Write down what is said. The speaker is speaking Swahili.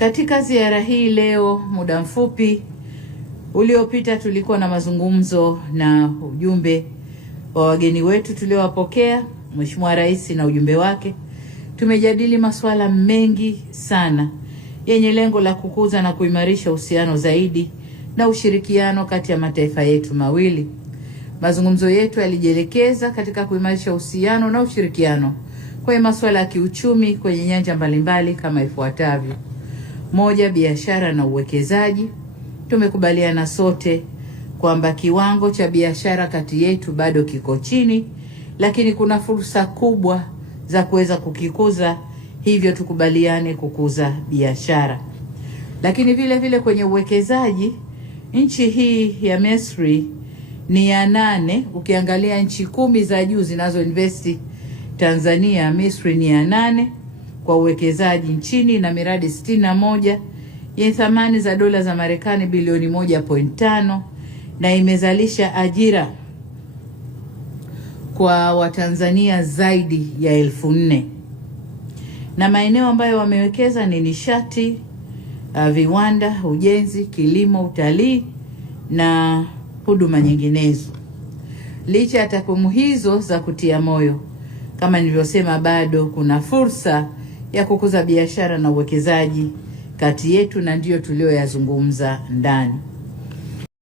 Katika ziara hii leo, muda mfupi uliopita, tulikuwa na mazungumzo na ujumbe wa wageni wetu tuliowapokea, Mheshimiwa Rais na ujumbe wake. Tumejadili masuala mengi sana yenye lengo la kukuza na kuimarisha uhusiano zaidi na ushirikiano kati ya mataifa yetu mawili. Mazungumzo yetu yalijielekeza katika kuimarisha uhusiano na ushirikiano kwenye masuala ya kiuchumi kwenye nyanja mbalimbali kama ifuatavyo. Moja, biashara na uwekezaji. Tumekubaliana sote kwamba kiwango cha biashara kati yetu bado kiko chini, lakini kuna fursa kubwa za kuweza kukikuza, hivyo tukubaliane kukuza biashara. Lakini vile vile kwenye uwekezaji, nchi hii ya Misri ni ya 8, ukiangalia nchi 10 za juu zinazo investi Tanzania, Misri ni ya 8 kwa uwekezaji nchini na miradi 61 yenye thamani za dola za Marekani bilioni 1.5 na imezalisha ajira kwa Watanzania zaidi ya 4,000. Na maeneo ambayo wamewekeza ni nishati, viwanda, ujenzi, kilimo, utalii na huduma nyinginezo. Licha ya takwimu hizo za kutia moyo, kama nilivyosema, bado kuna fursa ya kukuza biashara na uwekezaji kati yetu, na ndiyo tulioyazungumza ndani.